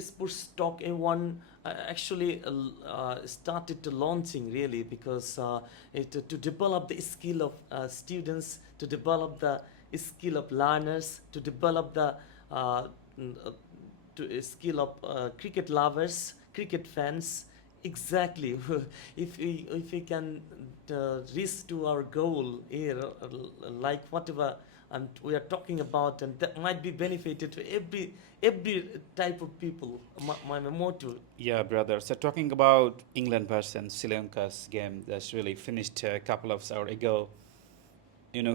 sports stock A1 actually started to launching really because to develop the skill of students, to develop the skill of learners, to develop the n- uh, skill of cricket lovers, cricket fans. Exactly. If we can reach to our goal here, like whatever and we are talking about, and that might be benefited to every type of people. My motto. Yeah, brother. So talking about England versus Sri Lanka's game that's really finished a couple of hours ago,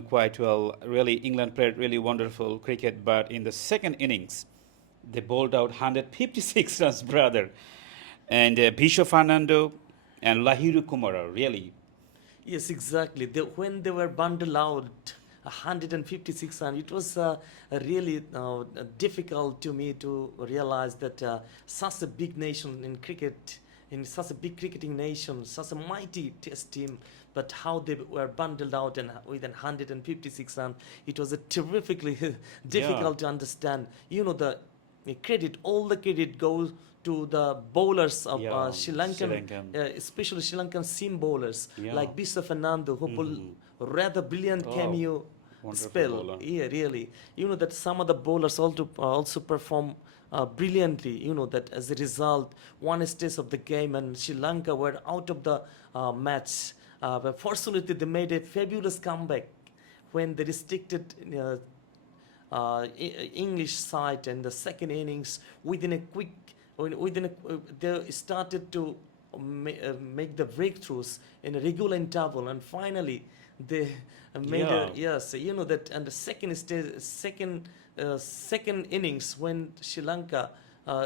quite well. Really, England played really wonderful cricket, but in the second innings, they bowled out 156 runs, brother. And Bisho Fernando and Lahiru Kumara, really. Yes, exactly. When they were bundled out 156, and it was really difficult to me to realize that such a big nation in cricket, in such a big cricketing nation, such a mighty test team, but how they were bundled out and with 156 and it was a terrifically Yeah, difficult to understand. All the credit goes to the bowlers of yeah, Sri Sri Lankan, Lankan. especially Sri Lankan seam bowlers Yeah. like Bisa Fernando, who pulled Mm-hmm. rather brilliant Oh, cameo wonderful spell. bowler. Yeah, really. That some of the bowlers also perform brilliantly. That as a result, one stage of the game and Sri Lanka were out of the match. But fortunately, they made a fabulous comeback when they restricted English side and the second innings within a quick within a, they started to make the breakthroughs in a regular interval and finally they made a Yeah. yes that and the second stage second innings when Sri Lanka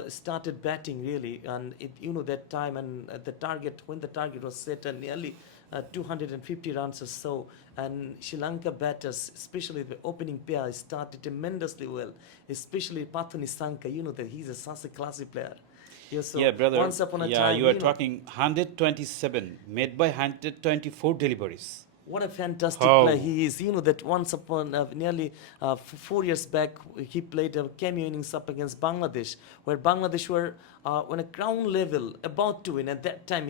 started batting really and it that time and the target when the target was set and nearly 250 runs or so and Sri Lanka batters especially the opening pair started tremendously well especially Pathu Nisanka that he's such a classy player yeah Yeah, so brother. once upon a Yeah, time you are talking 127 made by 124 deliveries. what a fantastic player How? he is. That once upon nearly 4 years back, he played a cameo innings up against Bangladesh, where Bangladesh were on a ground level about to win. At that time,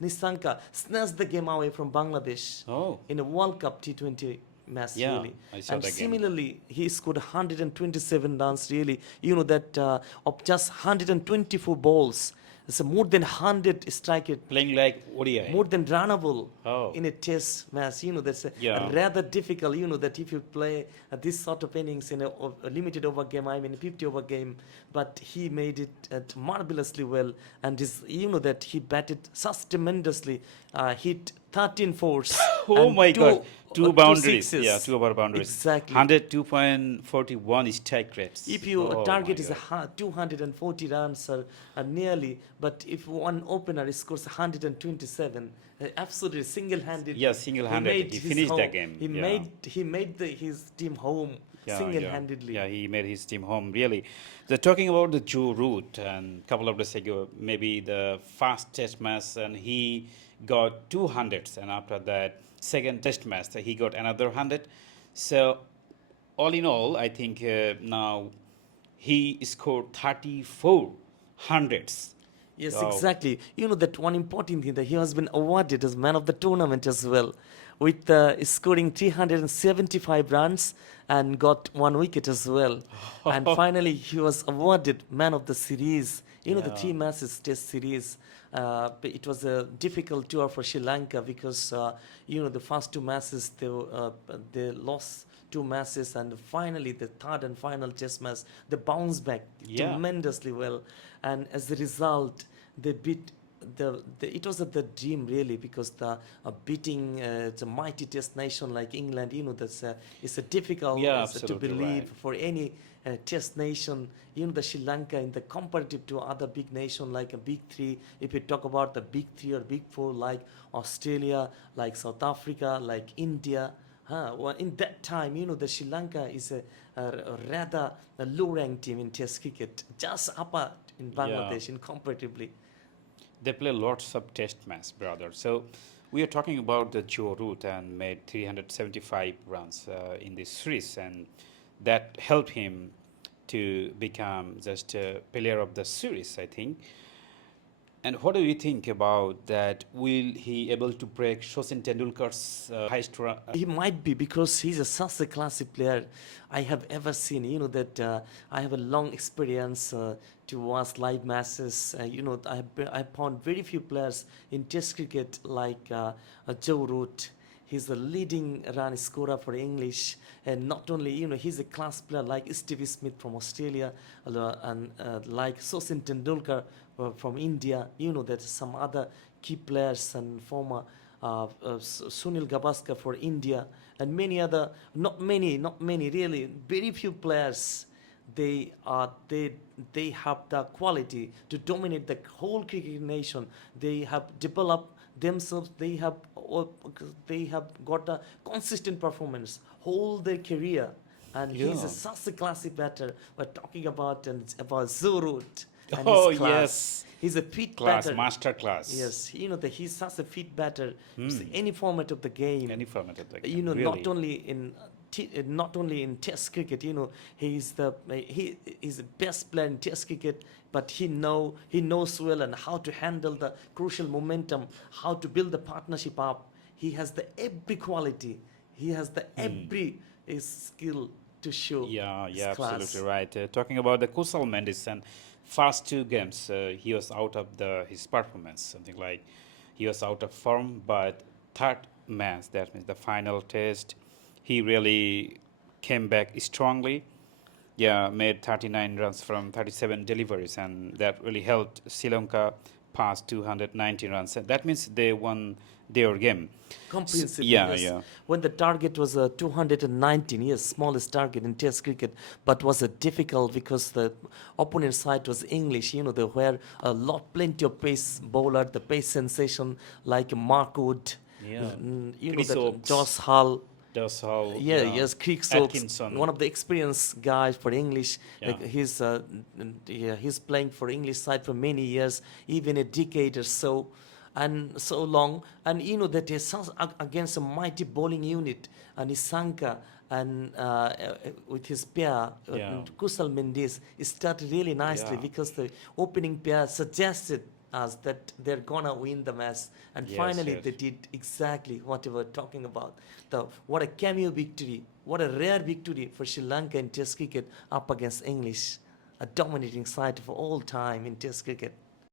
Nisanka snatched the game away from Bangladesh Oh, in a World Cup T20 match, yeah, really. I saw And the game. similarly, he scored 127 runs, really. That of just 124 balls. So more than 100 strike Playing like ODI. more than runnable Oh, in a test match. That's a yeah. rather difficult. That if you play this sort of innings in a limited over game, I mean 50 over game, but he made it marvelously well, and that he batted such tremendously, hit 13 fours Oh and my God. Two two boundaries. Yeah, sixes. two over boundaries. Exactly. 102.41 strike rates. If your Oh my target is God. 240 runs or nearly, but if one opener scores 127, absolutely Yeah, single-handedly, he single-handed. made He his finished the home. game. He Yeah. made his team home Yeah, yeah, single-handedly. yeah. He made his team home really. So talking about the Joe Root, and a couple of days ago, maybe the first Test match, and he got 200s, and after that second Test match, he got another 100. So all in all, I think now he scored 34 hundreds. Yes, Oh, exactly. That one important thing that he has been awarded as man of the tournament as well, with scoring 375 runs and got one wicket as well. And finally, he was awarded man of the series. The yeah, three matches test series. But it was a difficult tour for Sri Lanka because the first two matches they lost two matches and finally the third and final test match they bounced back yeah, tremendously well and as a result they beat it was at the dream really because the beating the mighty test nation like England that's it's a difficult yeah. to Absolutely believe right. for any test nation the Sri Lanka in the comparative to other big nation like a big three if you talk about the big three or big four like Australia like South Africa like India. Well, in that time, the Sri Lanka is a rather a low-ranked team in Test cricket, just upper in Yeah. Bangladesh in comparatively. They play lots of test match, brother. So we are talking about the Joe Root and made 375 runs in this series, and that helped him to become just a player of the series, I think. And what do you think about that? Will he able to break Sachin Tendulkar's highest run? He might be because he's such a classic player I have ever seen. You know that I have a long experience to watch live matches. I found very few players in Test cricket like Joe Root. He's the leading run scorer for English, and not only he's a class player like Stevie Smith from Australia, and like Sachin Tendulkar from India. You know that some other key players and former Sunil Gavaskar for India, and many other, not many really, very few players. They have the quality to dominate the whole cricket nation. They have developed themselves. They have got a consistent performance whole their career, and he's Yeah. such a classy batter. We're talking about about Zorut and Oh, his class. yes. He's a fit Class, batter. master class. Yes, that he's such a fit batter. Any format of the game. Any format of the You game, know, really. not only in Test cricket. He's the best player in Test cricket. But he knows well and how to handle the crucial momentum, how to build the partnership up. He has the every quality. He has the every skill to show. Yeah, his yeah, class. absolutely right. Talking about the Kusal Mendes and first two games, he was out of his performance, something like he was out of form. But third match, that means the final test, he really came back strongly. Yeah, made 39 runs from 37 deliveries, and that really helped Sri Lanka pass 290 runs. And that means they won their game. Comprehensively, Yeah, yes. yeah. When the target was 219, yes, smallest target in Test cricket, but was difficult because the opponent side was English. They were plenty of pace bowler, the pace sensation like Mark Wood, Yeah. that Chris Oakes. Josh Hull. That's how. Yeah, yes, Creek Stokes, Atkinson. one of the experienced guys for English. Yeah. He's playing for English side for many years, even a decade or so, and so long. And that he's against a mighty bowling unit, and Isanka, and with his pair, Yeah. Kusal Mendes, it started really nicely Yeah. because the opening pair suggested us that they're gonna win the match, and Yes, finally yes. they did exactly what we were talking about. What a cameo victory, what a rare victory for Sri Lanka in Test cricket up against English, a dominating side for all time in Test cricket.